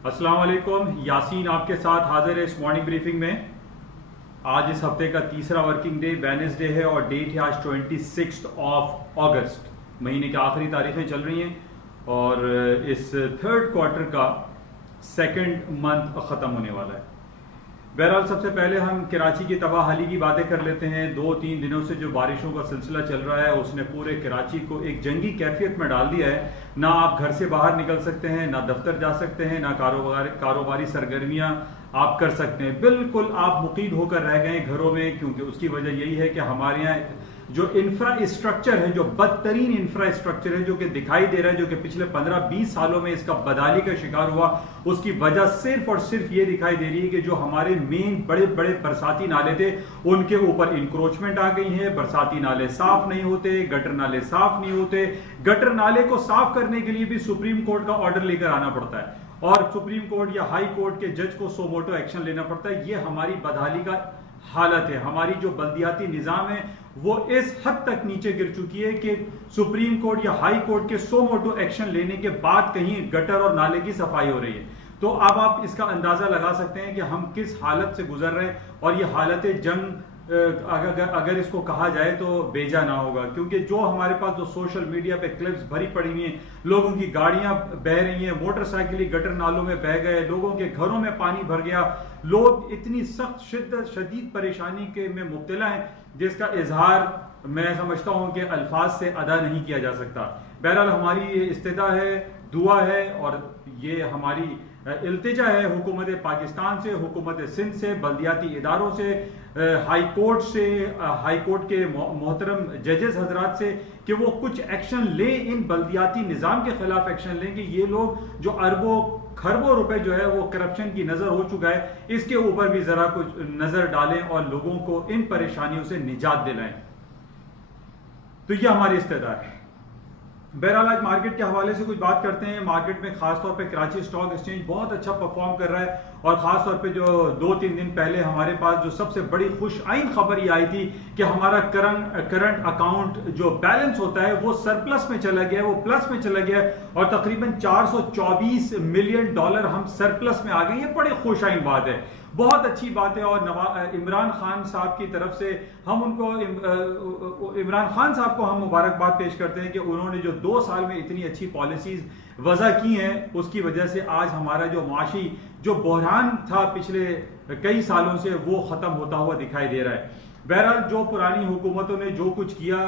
अस्सलाम वालेकुम, यासीन आपके साथ हाजिर है इस मॉर्निंग ब्रीफिंग में। आज इस हफ्ते का तीसरा वर्किंग डे वेडनेसडे है और डेट है आज 26 अगस्त। महीने की आखिरी तारीखें चल रही हैं और इस थर्ड क्वार्टर का सेकंड मंथ ख़त्म होने वाला है। बहरहाल सबसे पहले हम कराची की तबाहाली की बातें कर लेते हैं। 2-3 दिनों से जो बारिशों का सिलसिला चल रहा है उसने पूरे कराची को एक जंगी कैफियत में डाल दिया है। ना आप घर से बाहर निकल सकते हैं, ना दफ्तर जा सकते हैं, ना कारोबारी सरगर्मियां आप कर सकते हैं। बिल्कुल आप मुकीद होकर रह गए घरों में, क्योंकि उसकी वजह यही है कि हमारे यहाँ जो इंफ्रास्ट्रक्चर है, जो बदतरीन इंफ्रास्ट्रक्चर है जो कि दिखाई दे रहा है, जो कि पिछले 15-20 सालों में इसका बदहाली का शिकार हुआ, उसकी वजह सिर्फ और सिर्फ ये दिखाई दे रही है कि जो हमारे मेन बड़े बड़े बरसाती नाले थे उनके ऊपर इंक्रोचमेंट आ गई है। बरसाती नाले साफ नहीं होते, गटर नाले साफ नहीं होते। गटर नाले को साफ करने के लिए भी सुप्रीम कोर्ट का ऑर्डर लेकर आना पड़ता है और सुप्रीम कोर्ट या हाई कोर्ट के जज को सो मोटो एक्शन लेना पड़ता है। ये हमारी बदहाली का हालत है। हमारी जो बल्दियाती निजाम है वो इस हद तक नीचे गिर चुकी है कि सुप्रीम कोर्ट या हाई कोर्ट के सो मोटो एक्शन लेने के बाद कहीं गटर और नाले की सफाई हो रही है। तो अब आप इसका अंदाजा लगा सकते हैं कि हम किस हालत से गुजर रहे हैं और ये हालत जंग अगर इसको कहा जाए तो बेजा ना होगा, क्योंकि जो हमारे पास जो सोशल मीडिया पे क्लिप्स भरी पड़ी हुई हैं, लोगों की गाड़ियां बह रही हैं, मोटरसाइकिल गटर नालों में बह गए, लोगों के घरों में पानी भर गया, लोग इतनी सख्त शदीद परेशानी के में मुब्तला हैं जिसका इजहार मैं समझता हूं कि अल्फाज से अदा नहीं किया जा सकता। बहरहाल हमारी ये इस्तिदा है, दुआ है और ये हमारी इल्तिजा है हुकूमत पाकिस्तान से, हुकूमत सिंध से, बल्दियाती इदारों से, हाई कोर्ट से, हाई कोर्ट के मोहतरम जजेस हजरात से कि वो कुछ एक्शन ले, इन बल्दियाती निज़ाम के खिलाफ एक्शन लें कि ये लोग जो अरबों खरबों रुपए जो है वो करप्शन की नजर हो चुका है, इसके ऊपर भी जरा कुछ नजर डालें और लोगों को इन परेशानियों से निजात दिलाएं। तो ये हमारी इस्तेदा है। बहरहाल आज मार्केट के हवाले से कुछ बात करते हैं। मार्केट में खासतौर पे कराची स्टॉक एक्सचेंज बहुत अच्छा परफॉर्म कर रहा है और खासतौर पे जो 2-3 दिन पहले हमारे पास जो सबसे बड़ी खुश आइन खबर ये आई थी कि हमारा करंट अकाउंट जो बैलेंस होता है वो सरप्लस में चला गया, वो प्लस में चला गया और तकरीबन $424 मिलियन हम सरप्लस में आ गए। ये बड़ी खुश आइन बात है, बहुत अच्छी बात है। और इमरान खान साहब की तरफ से हम उनको इमरान खान साहब को हम मुबारकबाद पेश करते हैं कि उन्होंने जो 2 साल में इतनी अच्छी पॉलिसीज वजह की हैं, उसकी वजह से आज हमारा जो माशी जो बहरान था पिछले कई सालों से वो खत्म होता हुआ दिखाई दे रहा है। बहरहाल जो पुरानी हुकूमतों ने जो कुछ किया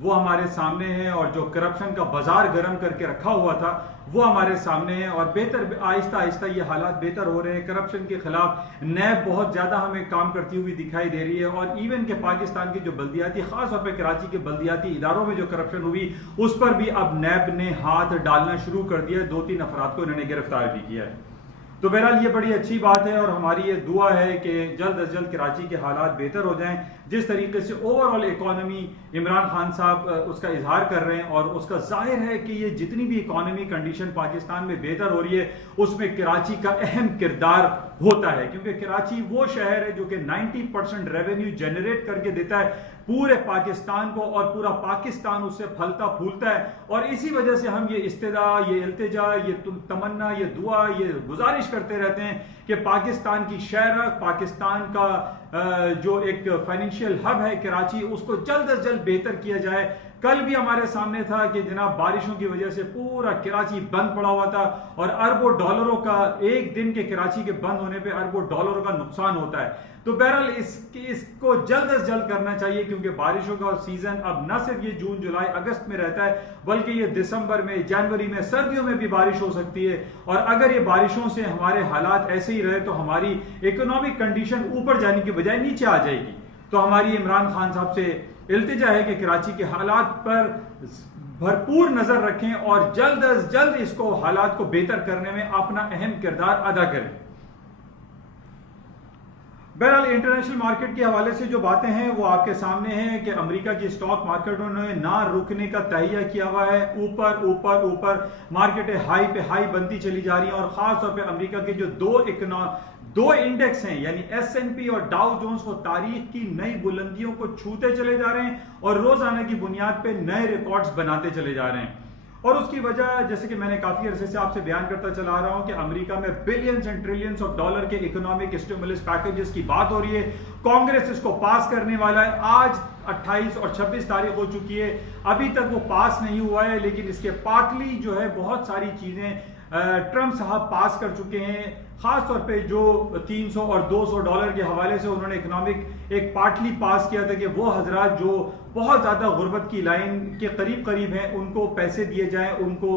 वो हमारे सामने है और जो करप्शन का बाजार गर्म करके रखा हुआ था वो हमारे सामने है और बेहतर आहिस्ता आहिस्ता ये हालात बेहतर हो रहे हैं। करप्शन के खिलाफ नैब बहुत ज्यादा हमें काम करती हुई दिखाई दे रही है और इवन के पाकिस्तान के जो बल्दियाती, खासतौर पर कराची के बल्दियाती इदारों में जो करप्शन हुई उस पर भी अब नैब ने हाथ डालना शुरू कर दिया। 2-3 अफराद को इन्होंने गिरफ्तार भी किया है। तो बहरहाल ये बड़ी अच्छी बात है और हमारी ये दुआ है कि जल्द अज जल्द कराची के हालात बेहतर हो जाएं। जिस तरीके से ओवरऑल इकोनॉमी इमरान खान साहब उसका इजहार कर रहे हैं और उसका जाहिर है कि ये जितनी भी इकोनॉमी कंडीशन पाकिस्तान में बेहतर हो रही है उसमें कराची का अहम किरदार होता है, क्योंकि कराची वो शहर है जो कि 90% रेवेन्यू जनरेट करके देता है पूरे पाकिस्तान को और पूरा पाकिस्तान उससे फलता फूलता है। और इसी वजह से हम ये इस्तिदा, ये इल्तिजा, ये तमन्ना, ये दुआ, ये गुजारिश करते रहते हैं कि पाकिस्तान की शहर, पाकिस्तान का जो एक फाइनेंशियल हब है कराची, उसको जल्द अज जल्द बेहतर किया जाए। कल भी हमारे सामने था कि जनाब बारिशों की वजह से पूरा कराची बंद पड़ा हुआ था और अरबों डॉलरों का एक दिन के कराची के बंद होने पे अरबों डॉलरों का नुकसान होता है। तो बहरहाल इसको जल्द से जल्द करना चाहिए, क्योंकि बारिशों का सीजन अब न सिर्फ ये जून, जुलाई, अगस्त में रहता है बल्कि ये दिसंबर में, जनवरी में, सर्दियों में भी बारिश हो सकती है। और अगर ये बारिशों से हमारे हालात ऐसे ही रहे तो हमारी इकोनॉमिक कंडीशन ऊपर जाने की बजाय नीचे आ जाएगी। तो हमारी इमरान खान साहब से इल्तिजा है कि कराची के हालात पर भरपूर नजर रखें और जल्द अज जल्द इसको हालात को बेहतर करने में अपना अहम किरदार अदा करें। बहरहाल इंटरनेशनल मार्केट के हवाले से जो बातें हैं वो आपके सामने हैं कि अमेरिका की स्टॉक मार्केटों ने ना रुकने का तहिया किया हुआ है। ऊपर ऊपर ऊपर मार्केटें हाई पे हाई बनती चली जा रही हैं और खासतौर पे अमेरिका के जो दो इंडेक्स हैं यानी S&P और डाउ जोन्स को तारीख की नई बुलंदियों को छूते चले जा रहे हैं और रोजाना की बुनियाद पे नए रिकॉर्ड्स बनाते चले जा रहे हैं। और उसकी वजह, जैसे कि मैंने काफी अरसे से आपसे बयान करता चला आ रहा हूं कि अमेरिका में billions and trillions of dollar के इकोनॉमिक स्टिमुलस पैकेजेस की बात हो रही है। कांग्रेस इसको पास करने वाला है। आज 28 और 26 तारीख हो चुकी है, अभी तक वो पास नहीं हुआ है, लेकिन इसके पार्टली जो है बहुत सारी चीजें ट्रंप साहब पास कर चुके हैं। खास तौर पे जो 300 और 200 डॉलर के हवाले से उन्होंने इकोनॉमिक एक पार्टली पास किया था कि वो हजरात जो बहुत ज्यादा गुर्बत की लाइन के करीब करीब हैं उनको पैसे दिए जाएं, उनको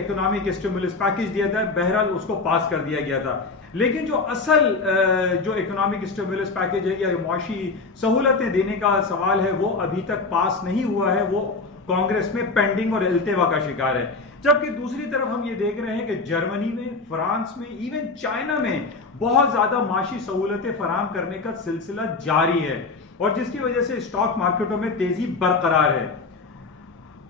इकोनॉमिक स्टिमुलस पैकेज दिया जाए। बहरहाल उसको पास कर दिया गया था। लेकिन जो असल जो इकोनॉमिक स्टिमुलस पैकेज है या मुआशी सहूलतें देने का सवाल है वो अभी तक पास नहीं हुआ है, वो कांग्रेस में पेंडिंग और इल्तिवा का शिकार है। जबकि दूसरी तरफ हम ये देख रहे हैं कि जर्मनी में, फ्रांस में, इवन चाइना में बहुत ज्यादा माशी सहूलतें फराहम करने का सिलसिला जारी है और जिसकी वजह से स्टॉक मार्केटों में तेजी बरकरार है।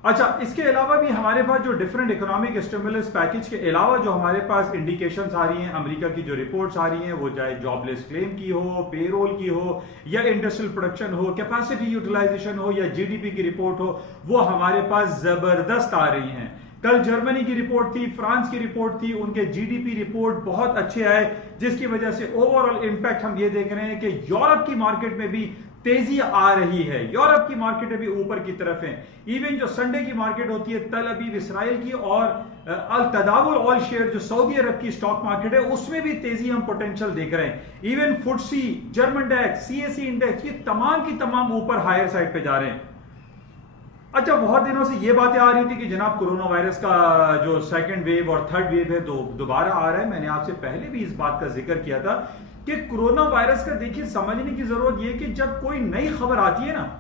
अच्छा, इसके अलावा भी हमारे पास जो डिफरेंट इकोनॉमिक स्टिमुलस पैकेज के अलावा जो हमारे पास इंडिकेशंस आ रही हैं, अमेरिका की जो रिपोर्ट्स आ रही हैं, वो चाहे जॉबलेस क्लेम की हो, पेरोल की हो, या इंडस्ट्रियल प्रोडक्शन हो, कैपेसिटी यूटिलाइजेशन हो, या जीडीपी की रिपोर्ट हो, वो हमारे पास जबरदस्त आ रही हैं। कल जर्मनी की रिपोर्ट थी, फ्रांस की रिपोर्ट थी, उनके जीडीपी रिपोर्ट बहुत अच्छे आए, जिसकी वजह से ओवरऑल इंपैक्ट हम ये देख रहे हैं कि यूरोप की मार्केट में भी तेजी आ रही है। यूरोप की मार्केट भी ऊपर की तरफ है। इवन जो संडे की मार्केट होती है तल अवीव इसराइल की और अल तदावुल ऑल शेयर जो सऊदी अरब की स्टॉक मार्केट है, उसमें भी तेजी हम पोटेंशियल देख रहे हैं। इवन फुटसी, जर्मन डेक्स, सीएसई इंडेक्स, ये तमाम की तमाम ऊपर हायर साइड पे जा रहे हैं। अच्छा, बहुत दिनों से ये बातें आ रही थी कि जनाब कोरोना वायरस का जो सेकंड वेव और थर्ड वेव है दोबारा आ रहा है। मैंने आपसे पहले भी इस बात का जिक्र किया था कि कोरोना वायरस का देखिए समझने की जरूरत यह कि जब कोई नई खबर आती है ना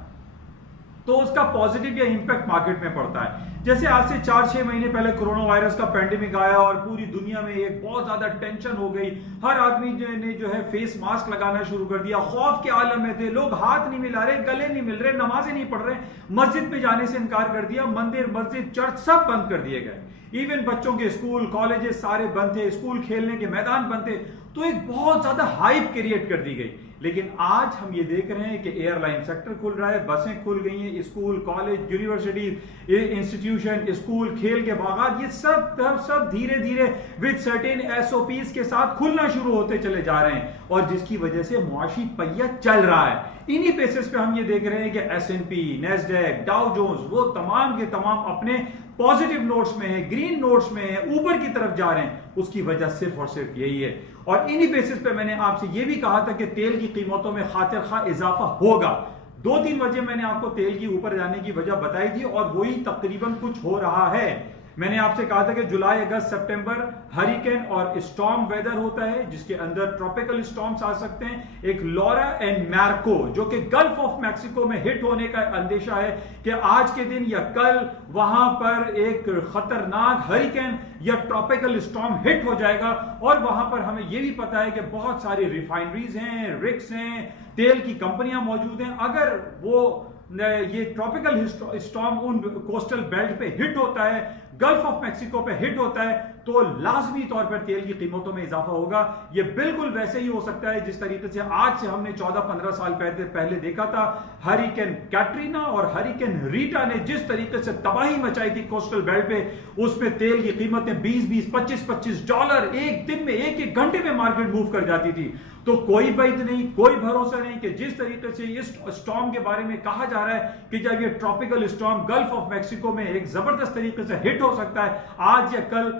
तो उसका पॉजिटिव या इंपैक्ट मार्केट में पड़ता है। जैसे आज से 4-6 महीने पहले कोरोना वायरस का पैंडेमिक आया और पूरी दुनिया में एक बहुत ज्यादा टेंशन हो गई। हर आदमी ने जो है फेस मास्क लगाना शुरू कर दिया, खौफ के आलम में थे, लोग हाथ नहीं मिला रहे, गले नहीं मिल रहे, नमाजें नहीं पढ़ रहे, मस्जिद में जाने से इनकार कर दिया, मंदिर, मस्जिद, चर्च सब बंद कर दिए गए। इवन बच्चों के स्कूल, कॉलेजेस सारे बंद थे, स्कूल खेलने के मैदान बंद थे, तो एक बहुत ज्यादा हाइप क्रिएट कर दी गई। लेकिन आज हम ये देख रहे हैं कि एयरलाइन सेक्टर खुल रहा है, बसें खुल गई हैं, school, college, university, institution, school, खेल के बागात, ये सब धीरे धीरे विद सर्टेन एसओपीज के साथ खुलना शुरू होते चले जा रहे हैं और जिसकी वजह से मुआशी पहिया चल रहा है। इन्हीं बेसिस पे हम ये देख रहे हैं कि एसएनपी, नैस्डैक, डाउ जोन्स, वो तमाम के तमाम अपने पॉजिटिव नोट्स में है, ग्रीन नोट्स में है, ऊपर की तरफ जा रहे हैं। उसकी वजह सिर्फ और सिर्फ यही है। और इन्हीं बेसिस पे मैंने आपसे ये भी कहा था कि तेल की कीमतों में खातिर खा इजाफा होगा। 2-3 वजह मैंने आपको तेल की ऊपर जाने की वजह बताई थी और वही तकरीबन कुछ हो रहा है। मैंने आपसे कहा था कि जुलाई, अगस्त, सितंबर हरिकेन और स्टॉर्म वेदर होता है जिसके अंदर ट्रॉपिकल स्टॉर्म्स आ सकते हैं। एक लॉरा एंड मैर्को जो कि गल्फ ऑफ मैक्सिको में हिट होने का अंदेशा है कि आज के दिन या कल वहां पर एक खतरनाक हरिकेन या ट्रॉपिकल स्टॉर्म हिट हो जाएगा। और वहां पर हमें यह भी पता है कि बहुत सारी रिफाइनरीज हैं, रिग्स हैं, तेल की कंपनियां मौजूद हैं। अगर वो ये ट्रॉपिकल स्टॉर्म उन कोस्टल बेल्ट पे हिट होता है, गल्फ ऑफ मैक्सिको पे हिट होता है, तो लाजमी तौर पर तेल की कीमतों में इजाफा होगा। ये बिल्कुल वैसे ही हो सकता है जिस तरीके से आज से हमने 14-15 साल पहले देखा था। हरिकेन कैटरीना और हरिकेन रीटा ने जिस तरीके से तबाही मचाई थी कोस्टल बेल्ट पे, उसमें तेल की कीमतें 20-20, 25-25 डॉलर एक दिन में, एक घंटे में मार्केट मूव कर जाती थी। तो कोई बैद नहीं, कोई भरोसा नहीं कि जिस तरीके से इस स्टॉर्म के बारे में कहा जा रहा है कि जब ये tropical storm gulf of Mexico में एक जबरदस्त तरीके से हिट हो सकता है, आज या कल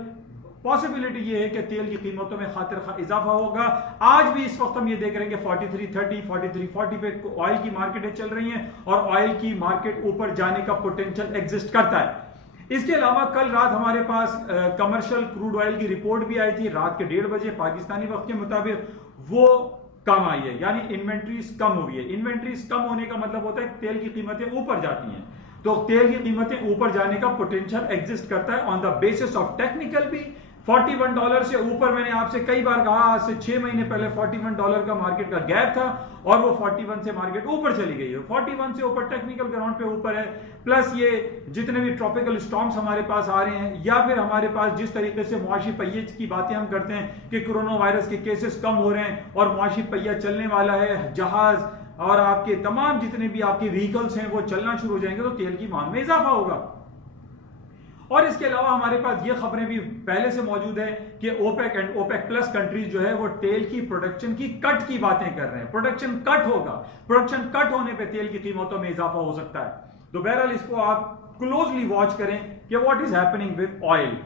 पॉसिबिलिटी ये है कि तेल की कीमतों में खातिर खा इजाफा होगा। आज भी इस वक्त हम ये देख रहे हैं कि 43.30, 43.40 पे ऑयल की मार्केटें चल रही हैं और ऑयल की मार्केट ऊपर जाने का पोटेंशियल एग्जिस्ट करता है। इसके अलावा कल रात हमारे पास कमर्शियल क्रूड ऑयल की रिपोर्ट भी आई थी रात के 1:30 बजे पाकिस्तानी वक्त के मुताबिक। वो कम आई है, यानी इन्वेंट्रीज कम हुई है। इन्वेंट्रीज कम होने का मतलब होता है तेल की कीमतें ऊपर जाती हैं, तो तेल की कीमतें ऊपर जाने का पोटेंशियल एग्जिस्ट करता है on the basis of technical भी। $41 से ऊपर मैंने आपसे कई बार कहा, आज से 6 महीने पहले $41 का मार्केट का गैप था और वो 41 से मार्केट ऊपर चली गई है। 41 से ऊपर टेक्निकल ग्राउंड पे ऊपर है, प्लस ये जितने भी ट्रॉपिकल स्टॉर्म्स हमारे पास आ रहे हैं या फिर हमारे पास जिस तरीके से मुआशी पहिए की बातें हम करते हैं कि कोरोना वायरस के केसेस कम हो रहे हैं और मुआशी पहिया चलने वाला है, जहाज और आपके तमाम जितने भी आपके व्हीकल्स हैं वो चलना शुरू हो जाएंगे, तो तेल की मांग में इजाफा होगा। और इसके अलावा हमारे पास ये खबरें भी पहले से मौजूद है कि OPEC and OPEC plus countries जो है वो तेल की प्रोडक्शन की कट की बातें कर रहे हैं। प्रोडक्शन कट होगा, प्रोडक्शन कट होने पे तेल की कीमतों में इजाफा हो सकता है। तो बहरहाल इसको आप क्लोजली वॉच करें कि what is happening with oil.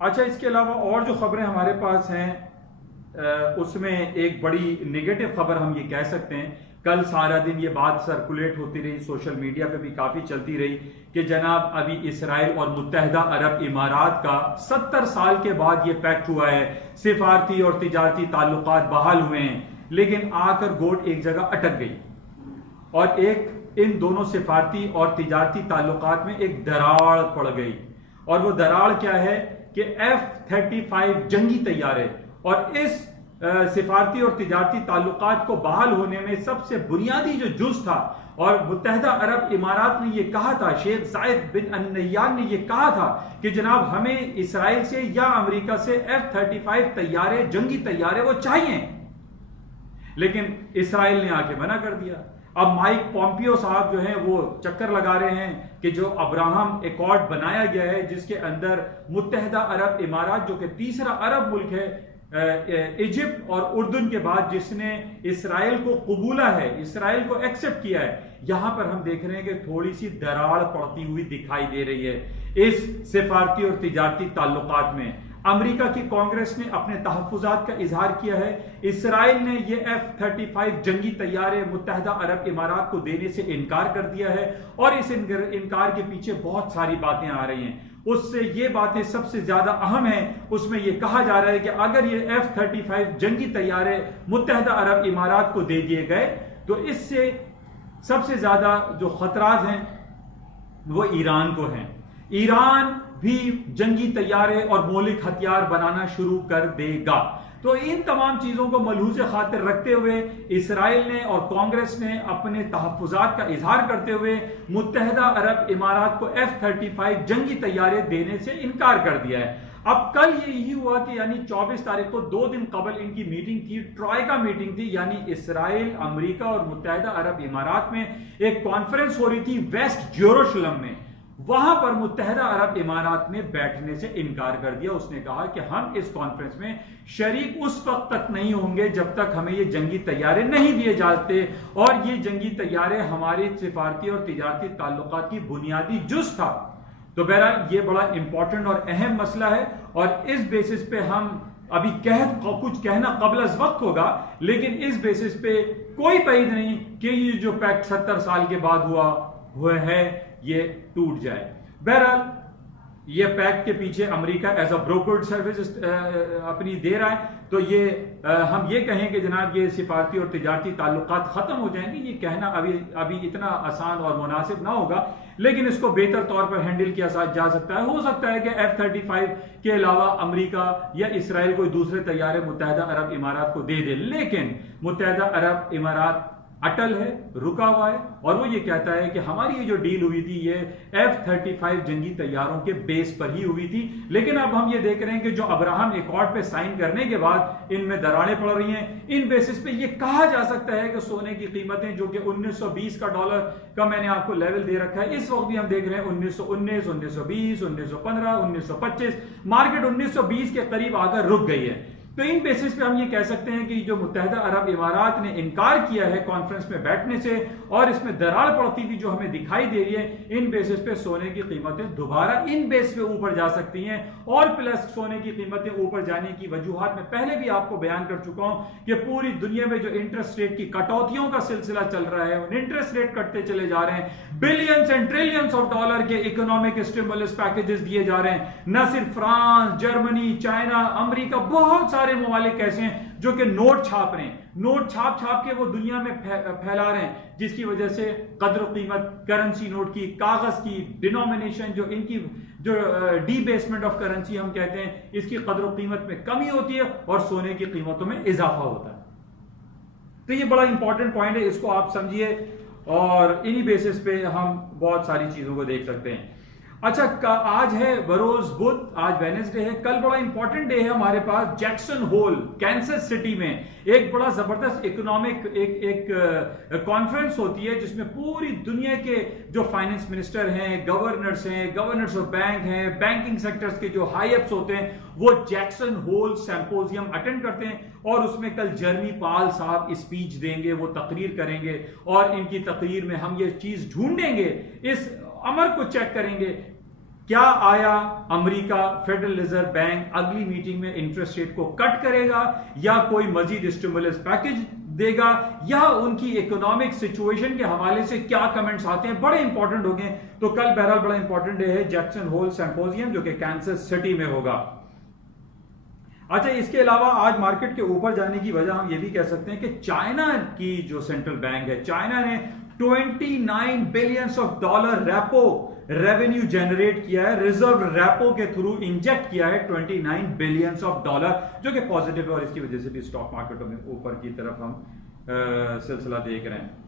अच्छा, इसके अलावा और जो खबरें हमारे पास हैं उसमें एक बड़ी नेगेटिव खबर हम ये कह सकते हैं, कल सारा दिन ये बात सर्कुलेट होती रही, सोशल मीडिया पे भी काफी चलती रही कि जनाब अभी इसराइल और मुत्तहदा अरब इमारात का 70 साल के बाद ये पैक्ट हुआ है, सिफारती और तिजारती ताल्लुकात बहाल हुए हैं, लेकिन आकर गोट एक जगह अटक गई और एक इन दोनों सिफारती और तिजारती ताल्लुकात में एक दरार पड़ गई। और वो दरार क्या है कि F-35 जंगी तैयारे और इस सिफारती और तिजारती ताल्लुकात को बहाल होने में सबसे बुनियादी जो जुज था, और मुत्तहदा अरब इमारात ने यह कहा था, शेख जायद बिन अन-नह्यान ने यह कहा था कि जनाब हमें इसराइल से या अमेरिका से F-35 तैयारे, जंगी तैयारे वो चाहिए, लेकिन इसराइल ने आके मना कर दिया। अब माइक पॉम्पियो साहब जो हैं वो चक्कर लगा रहे हैं कि जो अब्राहम एकॉर्ड बनाया गया है जिसके अंदर मुत्तहदा अरब इमारात जो कि तीसरा अरब मुल्क है इजिप्ट और उर्दून के बाद जिसने इसराइल को कबूला है, इसराइल को एक्सेप्ट किया है, यहां पर हम देख रहे हैं कि थोड़ी सी दरार पड़ती हुई दिखाई दे रही है इस सिफारती और तिजारती ताल्लुकात में। अमेरिका की कांग्रेस ने अपने तहफ्फुजात का इजहार किया है, इसराइल ने ये F-35 जंगी तैयारे मुत्तहदा अरब इमारात को देने से इनकार कर दिया है और इस इनकार के पीछे बहुत सारी बातें आ रही हैं। उससे ये बातें सबसे ज्यादा अहम है, उसमें यह कहा जा रहा है कि अगर ये F-35 जंगी तैयारे मुत्तहदा अरब इमारात को दे दिए गए तो इससे सबसे ज्यादा जो खतरात हैं वो ईरान को हैं। ईरान भी जंगी तैयारे और मौलिक हथियार बनाना शुरू कर देगा। तो इन तमाम चीजों को मलहूज़ खातिर रखते हुए इसराइल ने और कांग्रेस ने अपने तहफ्फुजात का इजहार करते हुए मुत्तहदा अरब इमारात को F-35 जंगी तैयारे देने से इनकार कर दिया है। अब कल ये यही हुआ कि यानी 24 तारीख को 2 दिन कबल इनकी मीटिंग थी, ट्रॉयका मीटिंग थी, यानी इसराइल, अमेरिका और मुत्तहदा अरब इमारात में एक कॉन्फ्रेंस हो रही थी वेस्ट जेरूशलम में। वहां पर मुत्तहदा अरब इमारात ने बैठने से इनकार कर दिया। उसने कहा कि हम इस कॉन्फ्रेंस में शरीक उस वक्त तक नहीं होंगे जब तक हमें ये जंगी तैयारे नहीं दिए जाते, और ये जंगी तैयारे हमारे सिफारती और तिजारती ताल्लुकात की बुनियादी जुज था। तो बहरहाल ये बड़ा इंपॉर्टेंट और अहम मसला है और इस बेसिस पे हम अभी कुछ कहना कबल अज वक्त होगा, लेकिन इस बेसिस पे कोई पईद नहीं कि ये जो पैक्ट 70 साल के बाद हुआ है ये टूट जाए। बहरहाल ये पैक्ट के पीछे America as a brokered service अपनी दे रहा है, तो ये हम ये कहें कि जनाब ये सिफारती और तिजारती ताल्लुकात खत्म हो जाएंगे, ये कहना अभी इतना आसान और मुनासिब ना होगा, लेकिन इसको बेहतर तौर पर हैंडल किया जा सकता है। हो सकता है कि F-35 के अलावा अमेरिका या इसराइल कोई दूसरे तैयारे मुत्तहदा अरब इमारात को दे दे, लेकिन मुत्तहदा अरब इमारात अटल है, रुका हुआ है, और वो ये कहता है कि हमारी ये जो डील हुई थी ये F-35 जंगी तैयारों के बेस पर ही हुई थी। लेकिन अब हम ये देख रहे हैं कि जो अब्राहम एकॉर्ड पे साइन करने के बाद इनमें दरारें पड़ रही हैं। इन बेसिस पे ये कहा जा सकता है कि सोने की कीमतें जो कि 1920 का डॉलर का मैंने आपको लेवल दे रखा है, इस वक्त भी हम देख रहे हैं 1919, 1920, 1915, 1925, मार्केट 1920 के करीब आकर रुक गई है। तो इन बेसिस पे हम ये कह सकते हैं कि जो मुत्तहदा अरब इमारात ने इनकार किया है कॉन्फ्रेंस में बैठने से और इसमें दरार पड़ती हुई जो हमें दिखाई दे रही है, इन बेसिस पे सोने की कीमतें दोबारा इन बेस पे ऊपर जा सकती हैं। और प्लस सोने की कीमतें ऊपर जाने की वजूहात मैं पहले भी आपको बयान कर चुका हूं कि पूरी दुनिया में जो इंटरेस्ट रेट की कटौतियों का सिलसिला चल रहा है, उन इंटरेस्ट रेट कटते चले जा रहे हैं, billions and trillions of dollar के इकोनॉमिक स्टिमुलस पैकेजेस दिए जा रहे हैं। न सिर्फ फ्रांस, जर्मनी, चाइना, अमेरिका, बहुत सारे ममालिक ऐसे हैं जो कि नोट छाप रहे हैं, नोट छाप के वो दुनिया में फैला रहे हैं, जिसकी वजह से कदर कीमत करेंसी नोट की, कागज की डिनोमिनेशन, जो इनकी जो डीबेसमेंट ऑफ करेंसी हम कहते हैं, इसकी कदर कीमत में कमी होती है और सोने की कीमतों में इजाफा होता है। तो ये बड़ा इंपॉर्टेंट पॉइंट है, इसको आप समझिए और इन्हीं बेसिस पे हम बहुत सारी चीजों को देख सकते हैं। अच्छा, आज है बरोज बुध, आज वेडनेसडे है। कल बड़ा इंपॉर्टेंट डे है हमारे पास, जैक्सन होल कैंसस सिटी में एक बड़ा जबरदस्त इकोनॉमिक एक कॉन्फ्रेंस होती है जिसमें पूरी दुनिया के जो फाइनेंस मिनिस्टर हैं, गवर्नर्स ऑफ बैंक हैं, बैंकिंग सेक्टर्स के जो हाई अप्स होते हैं, वो जैक्सन होल सिंपोजियम अटेंड करते हैं। और उसमें कल जर्मी पाल साहब स्पीच देंगे, वो तकरीर करेंगे और इनकी तकरीर में हम ये चीज ढूंढेंगे, इस अमर को चेक करेंगे, क्या आया अमेरिका फेडरल रिजर्व बैंक अगली मीटिंग में इंटरेस्ट रेट को कट करेगा या कोई मजीद स्टिमुलस पैकेज देगा, या उनकी इकोनॉमिक सिचुएशन के हवाले से क्या कमेंट्स आते हैं, बड़े इंपॉर्टेंट हो गए। तो कल बहरहाल बड़ा इंपॉर्टेंट डे है, जैक्सन होल सिंपोजियम जो कि कैंसस सिटी में होगा। अच्छा, इसके अलावा आज मार्केट के ऊपर जाने की वजह हम ये भी कह सकते हैं कि चाइना की जो सेंट्रल बैंक है, चाइना ने 29 billions of dollar repo revenue generate किया है, रिजर्व रेपो के थ्रू इंजेक्ट किया है 29 बिलियंस ऑफ डॉलर, जो कि पॉजिटिव है और इसकी वजह से भी स्टॉक मार्केटों में ऊपर की तरफ हम सिलसिला देख रहे हैं।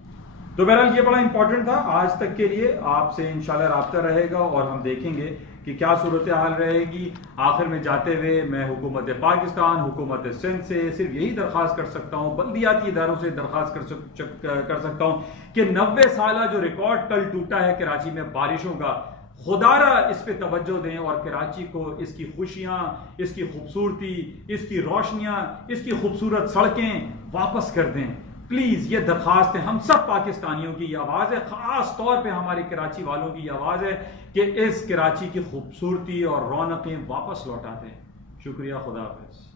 तो बहरहाल ये बड़ा इंपॉर्टेंट था आज तक के लिए, आपसे इंशाल्लाह राब्ता रहेगा और हम देखेंगे कि क्या सूरत हाल रहेगी। आखिर में जाते हुए मैं हुकूमत पाकिस्तान, हुकूमत सिंध से सिर्फ यही दरख्वास्त कर सकता हूँ, बल्दियाती इदारों से दरख्वास्त कर सकता हूँ कि 90 साल जो रिकॉर्ड कल टूटा है कराची में बारिशों का, खुदारा इस पे तवज्जो दें और कराची को इसकी खुशियां, इसकी खूबसूरती, इसकी रोशनियां, इसकी खूबसूरत सड़कें वापस कर दें। प्लीज ये दरखास्त है, हम सब पाकिस्तानियों की आवाज है, खास तौर पे हमारे कराची वालों की आवाज है कि इस कराची की खूबसूरती और रौनकें वापस लौटा दें। शुक्रिया, खुदा हाफिज।